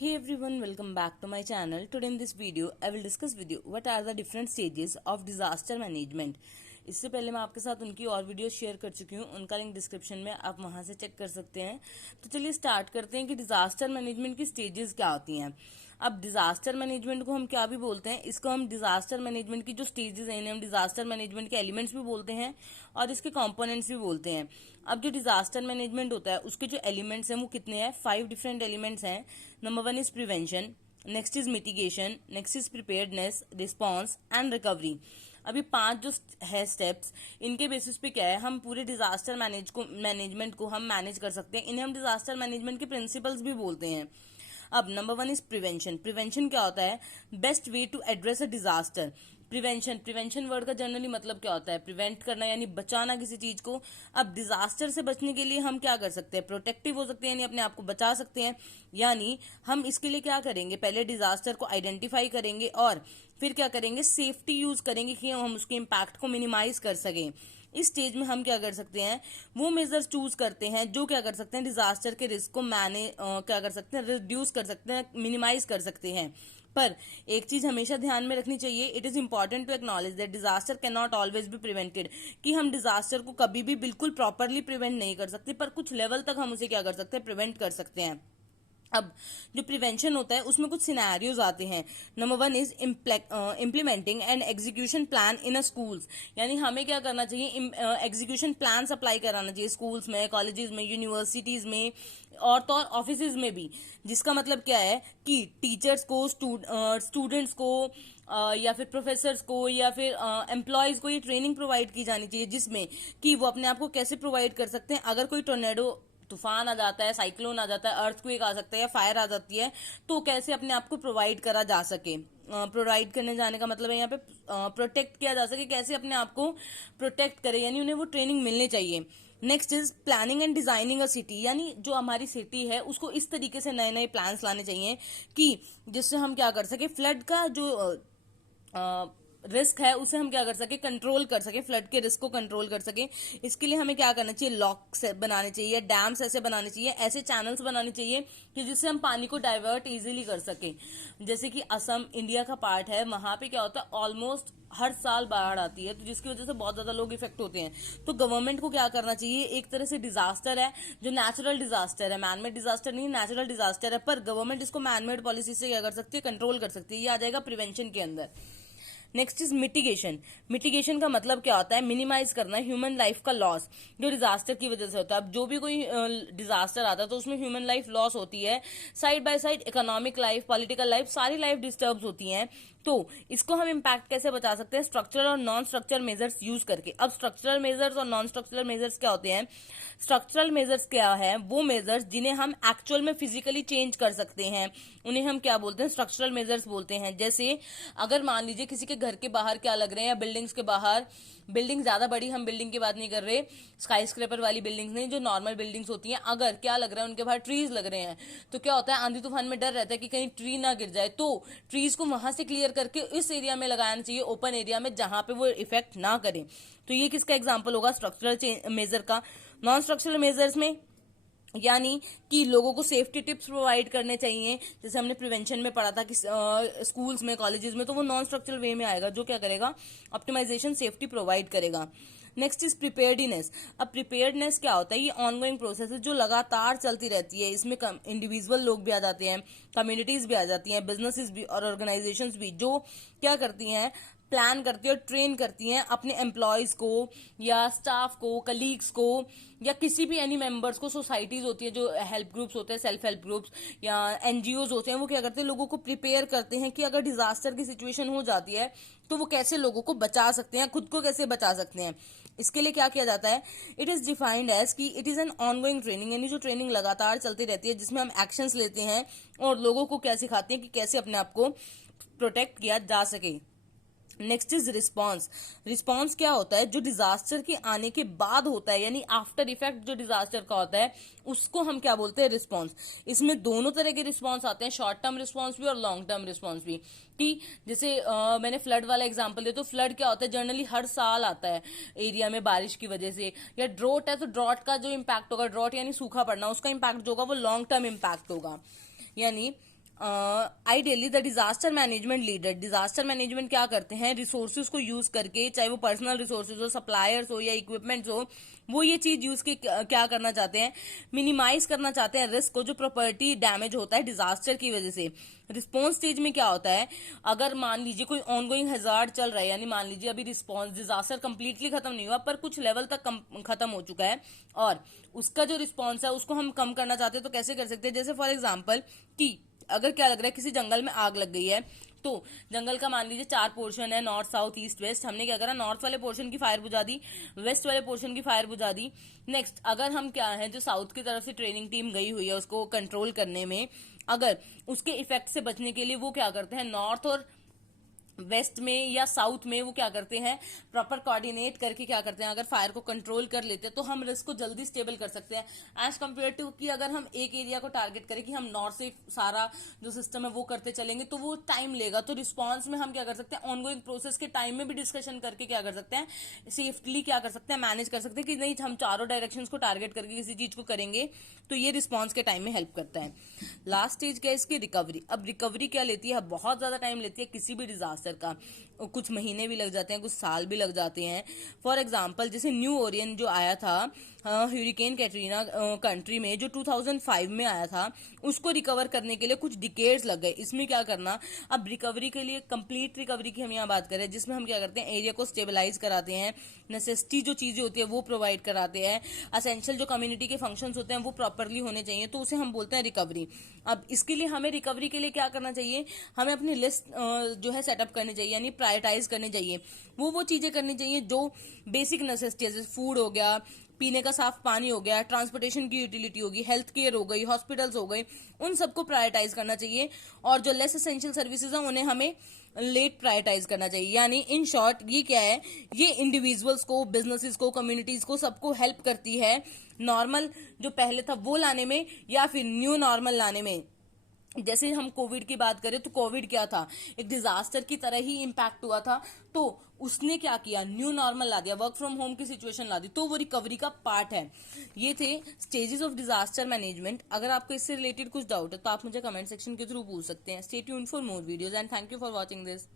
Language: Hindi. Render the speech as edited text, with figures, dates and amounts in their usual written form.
Hey everyone, welcome back to my channel. Today in this video, I will discuss with you what are the different stages of disaster management. इससे पहले मैं आपके साथ उनकी और वीडियो शेयर कर चुकी हूँ, उनका लिंक डिस्क्रिप्शन में, आप वहां से चेक कर सकते हैं। तो चलिए स्टार्ट करते हैं कि डिजास्टर मैनेजमेंट की स्टेजेस क्या होती हैं। अब डिजास्टर मैनेजमेंट को हम क्या भी बोलते हैं, इसको हम डिजास्टर मैनेजमेंट की जो स्टेजेस हैं हम डिजास्टर मैनेजमेंट के एलिमेंट्स भी बोलते हैं और इसके कंपोनेंट्स भी बोलते हैं। अब जो डिजास्टर मैनेजमेंट होता है उसके जो एलिमेंट्स हैं वो कितने हैं, 5 डिफरेंट एलिमेंट्स हैं। Number 1 is prevention, next is mitigation, next is preparedness, response and recovery. अभी 5 जो है स्टेप्स, इनके बेसिस पे क्या है, हम पूरे डिजास्टर मैनेजमेंट को हम मैनेज कर सकते हैं। इन्हें हम डिजास्टर मैनेजमेंट के प्रिंसिपल्स भी बोलते हैं। अब नंबर 1 इज प्रिवेंशन। प्रिवेंशन क्या होता है, best way to address a disaster. Prevention word का जनरली मतलब क्या होता है, प्रिवेंट करना यानी बचाना किसी चीज को। अब डिजास्टर से बचने के लिए हम क्या कर सकते हैं, प्रोटेक्टिव हो सकते हैं यानी अपने आप को बचा सकते हैं। यानी हम इसके लिए क्या करेंगे, पहले डिजास्टर को आइडेंटिफाई करेंगे और फिर क्या करेंगे, सेफ्टी यूज करेंगे कि हम उसके इम्पैक्ट को मिनिमाइज कर सकें। इस स्टेज में हम क्या कर सकते हैं, वो मेजर्स चूज करते हैं जो क्या कर सकते हैं, डिजास्टर के रिस्क को क्या कर सकते हैं, रिड्यूस कर सकते हैं, मिनिमाइज कर सकते हैं। पर एक चीज हमेशा ध्यान में रखनी चाहिए, it is important to acknowledge that disaster cannot always be prevented, कि हम डिजास्टर को कभी भी बिल्कुल प्रॉपरली प्रिवेंट नहीं कर सकते, पर कुछ लेवल तक हम उसे क्या कर सकते हैं, प्रिवेंट कर सकते हैं। अब जो प्रिवेंशन होता है उसमें कुछ सिनेरियोज आते हैं। Number 1 is implementing and execution plan in a schools, यानी हमें क्या करना चाहिए, एग्जीक्यूशन प्लान अप्लाई कराना चाहिए स्कूल्स में, कॉलेजेस में, यूनिवर्सिटीज में और तो और ऑफिस में भी। जिसका मतलब क्या है कि टीचर्स को, स्टूडेंट्स को या फिर प्रोफेसर्स को या फिर एम्प्लॉयज को ये ट्रेनिंग प्रोवाइड की जानी चाहिए, जिसमें कि वो अपने आप को कैसे प्रोवाइड कर सकते हैं अगर कोई टोर्नेडो, तूफान आ जाता है, साइक्लोन आ जाता है, अर्थक्वेक आ सकता है या फायर आ जाती है, तो कैसे अपने आप को प्रोवाइड करा जा सके। प्रोवाइड करने जाने का मतलब है यहाँ पे प्रोटेक्ट किया जा सके, कैसे अपने आप को प्रोटेक्ट करे, यानी उन्हें वो ट्रेनिंग मिलनी चाहिए। Next is planning and designing a city, यानी जो हमारी सिटी है उसको इस तरीके से नए नए प्लान्स लाने चाहिए कि जिससे हम क्या कर सके, फ्लड का जो रिस्क है उसे हम क्या कर सके, कंट्रोल कर सके, फ्लड के रिस्क को कंट्रोल कर सके। इसके लिए हमें क्या करना चाहिए, लॉक्स बनाने चाहिए, डैम्स ऐसे बनाने चाहिए, ऐसे चैनल्स बनाने चाहिए कि जिससे हम पानी को डाइवर्ट इजीली कर सके। जैसे कि असम इंडिया का पार्ट है, वहां पे क्या होता है, ऑलमोस्ट हर साल बाढ़ आती है, तो जिसकी वजह से बहुत ज्यादा लोग इफेक्ट होते हैं। तो गवर्नमेंट को क्या करना चाहिए, एक तरह से डिजास्टर है जो नेचुरल डिजास्टर है, मैनमेड डिजास्टर नहीं, नेचुरल डिजास्टर है, पर गवर्नमेंट इसको मैनमेड पॉलिसी से क्या कर सकती है, कंट्रोल कर सकती है। ये आ जाएगा प्रिवेंशन के अंदर। Next is mitigation. मिटिगेशन का मतलब क्या होता है, मिनिमाइज करना ह्यूमन लाइफ का लॉस जो डिजास्टर की वजह से होता है। अब जो भी कोई डिजास्टर आता है तो उसमें ह्यूमन लाइफ लॉस होती है, side by side economic life, political life, सारी लाइफ डिस्टर्ब होती हैं। तो इसको हम इम्पैक्ट कैसे बचा सकते हैं, स्ट्रक्चरल और नॉन स्ट्रक्चरल मेजर्स यूज करके। अब स्ट्रक्चरल मेजर्स और नॉन स्ट्रक्चरल मेजर्स क्या होते हैं, स्ट्रक्चरल मेजर्स क्या है, वो मेजर्स जिन्हें हम एक्चुअल में फिजिकली चेंज कर सकते हैं, उन्हें हम क्या बोलते हैं, स्ट्रक्चरल मेजर्स बोलते हैं। जैसे अगर मान लीजिए किसी के घर के बाहर क्या लग रहे हैं, या बिल्डिंग्स के बाहर, बिल्डिंग ज्यादा बड़ी, हम बिल्डिंग की बात नहीं कर रहे, स्काई स्क्रेपर वाली बिल्डिंग्स नहीं, जो नॉर्मल बिल्डिंग्स होती हैं, अगर क्या लग रहा है उनके बाहर ट्रीज लग रहे हैं, तो क्या होता है, आंधी तूफान में डर रहता है कि कहीं ट्री ना गिर जाए, तो ट्रीज को वहां से क्लियर करके इस एरिया में लगाना चाहिए, ओपन एरिया में, जहां पे वो इफेक्ट ना करे। तो ये किसका एग्जाम्पल होगा, स्ट्रक्चरल मेजर का। नॉन स्ट्रक्चरल मेजर्स में यानी कि लोगों को सेफ्टी टिप्स प्रोवाइड करने चाहिए, जैसे हमने प्रिवेंशन में पढ़ा था कि स्कूल्स में, कॉलेजेस में, तो वो नॉन स्ट्रक्चरल वे में आएगा, जो क्या करेगा, ऑप्टिमाइजेशन, सेफ्टी प्रोवाइड करेगा। Next is preparedness. अब प्रिपेयर्डनेस क्या होता है, ये ऑनगोइंग प्रोसेस है जो लगातार चलती रहती है। इसमें इंडिविजुअल लोग भी आ जाते हैं, कम्युनिटीज भी आ जाती हैं, बिजनेसेस भी और ऑर्गेनाइजेशंस भी, जो क्या करती हैं, प्लान करती है और ट्रेन करती हैं अपने एम्प्लॉयज को या स्टाफ को, कलीग्स को, या किसी भी एनी मेंबर्स को। सोसाइटीज होती है जो हेल्प ग्रुप्स होते हैं, सेल्फ हेल्प ग्रुप्स या एनजीओज होते हैं, वो क्या करते हैं, लोगों को प्रिपेयर करते हैं कि अगर डिजास्टर की सिचुएशन हो जाती है तो वो कैसे लोगों को बचा सकते हैं, खुद को कैसे बचा सकते हैं। इसके लिए क्या किया जाता है, इट इज डिफाइंड एज कि it is an ongoing training, यानी जो ट्रेनिंग लगातार चलती रहती है, जिसमें हम एक्शंस लेते हैं और लोगों को क्या सिखाते हैं कि कैसे अपने आप को प्रोटेक्ट किया जा सके। Next is response. रिस्पॉन्स क्या होता है, जो डिजास्टर के आने के बाद होता है, यानी आफ्टर इफेक्ट जो डिजास्टर का होता है, उसको हम क्या बोलते हैं, रिस्पॉन्स। इसमें दोनों तरह के रिस्पॉन्स आते हैं, शॉर्ट टर्म रिस्पॉन्स भी और लॉन्ग टर्म रिस्पॉन्स भी। कि जैसे मैंने फ्लड वाला एग्जांपल दिया, तो फ्लड क्या होता है, जनरली हर साल आता है एरिया में बारिश की वजह से। या ड्रॉट है तो ड्रॉट का जो इम्पैक्ट होगा, ड्रॉट यानी सूखा पड़ना, उसका इम्पैक्ट जो होगा वो लॉन्ग टर्म इम्पैक्ट होगा। यानी ideally the disaster management leader, disaster management क्या करते हैं, रिसोर्सेज को यूज करके, चाहे वो पर्सनल रिसोर्सेज हो, सप्लायर्स हो या इक्विपमेंट्स हो, वो ये चीज यूज के क्या करना चाहते हैं, मिनिमाइज करना चाहते हैं रिस्क को जो प्रॉपर्टी डैमेज होता है डिजास्टर की वजह से। रिस्पॉन्स स्टेज में क्या होता है, अगर मान लीजिए कोई ऑनगोइंग हैजार्ड चल रहा है, यानी मान लीजिए अभी रिस्पॉन्स डिजास्टर कंप्लीटली खत्म नहीं हुआ पर कुछ लेवल तक खत्म हो चुका है और उसका जो रिस्पॉन्स है उसको हम कम करना चाहते हैं, तो कैसे कर सकते हैं, जैसे फॉर एग्जाम्पल कि अगर क्या लग रहा है किसी जंगल में आग लग गई है, तो जंगल का मान लीजिए 4 पोर्शन है, नॉर्थ साउथ ईस्ट वेस्ट, हमने क्या करा, नॉर्थ वाले पोर्शन की फायर बुझा दी, वेस्ट वाले पोर्शन की फायर बुझा दी। नेक्स्ट अगर हम क्या है, जो साउथ की तरफ से ट्रेनिंग टीम गई हुई है उसको कंट्रोल करने में, अगर उसके इफेक्ट से बचने के लिए वो क्या करते हैं, नॉर्थ और वेस्ट में या साउथ में वो क्या करते हैं, प्रॉपर कोऑर्डिनेट करके क्या करते हैं, अगर फायर को कंट्रोल कर लेते हैं तो हम रिस्क को जल्दी स्टेबल कर सकते हैं एज कम्पेयर टू कि अगर हम एक एरिया को टारगेट करें कि हम नॉर्थ से सारा जो सिस्टम है वो करते चलेंगे तो वो टाइम लेगा। तो रिस्पॉन्स में हम क्या कर सकते हैं, ऑनगोइंग प्रोसेस के टाइम में भी डिस्कशन करके क्या कर सकते हैं, सेफली क्या कर सकते हैं, मैनेज कर सकते हैं कि नहीं हम चारों डायरेक्शन को टारगेट करके किसी चीज को करेंगे, तो ये रिस्पॉन्स के टाइम में हेल्प करता है। लास्ट स्टेज क्या है इसकी, रिकवरी। अब रिकवरी क्या लेती है, बहुत ज्यादा टाइम लेती है किसी भी डिजास्टर का, कुछ महीने भी लग जाते हैं, कुछ साल भी लग जाते हैं। फॉर एग्जाम्पल जैसे न्यू ओरियन जो आया था ह्यूरिकेन कैटरीना कंट्री में, जो 2005 में आया था, उसको रिकवर करने के लिए कुछ डिकेड्स लग गए। इसमें क्या करना, अब रिकवरी के लिए कंप्लीट रिकवरी की हम यहाँ बात करें, जिसमें हम क्या करते हैं, एरिया को स्टेबलाइज कराते हैं, नेसेसिटी जो चीजें होती है वो प्रोवाइड कराते हैं, असेंशियल जो कम्युनिटी के फंक्शंस होते हैं वो प्रॉपरली होने चाहिए, तो उसे हम बोलते हैं रिकवरी। अब इसके लिए हमें रिकवरी के लिए क्या करना चाहिए, हमें अपनी लिस्ट जो है सेटअप करनी चाहिए, यानी प्रायोरिटाइज करनी चाहिए, वो चीजें करनी चाहिए जो बेसिक नेसेसिटी है, जैसे फूड हो गया, पीने का साफ पानी हो गया, ट्रांसपोर्टेशन की यूटिलिटी होगी, हेल्थ केयर हो गई, हॉस्पिटल्स हो गई, उन सबको प्रायोरिटाइज करना चाहिए। और जो लेस एसेंशियल सर्विसेज हैं उन्हें हमें लेट प्रायोरिटाइज करना चाहिए। यानी इन शॉर्ट ये क्या है, ये इंडिविजुअल्स को, बिजनेसेस को, कम्युनिटीज को, सबको हेल्प करती है नॉर्मल जो पहले था वो लाने में या फिर न्यू नॉर्मल लाने में। जैसे हम कोविड की बात करें तो कोविड क्या था, एक डिजास्टर की तरह ही इंपैक्ट हुआ था, तो उसने क्या किया, न्यू नॉर्मल ला दिया, वर्क फ्रॉम होम की सिचुएशन ला दी, तो वो रिकवरी का पार्ट है। ये थे स्टेजेस ऑफ डिजास्टर मैनेजमेंट। अगर आपको इससे रिलेटेड कुछ डाउट है तो आप मुझे कमेंट सेक्शन के थ्रू पूछ सकते हैं। Stay tuned for more videos and thank you for watching this.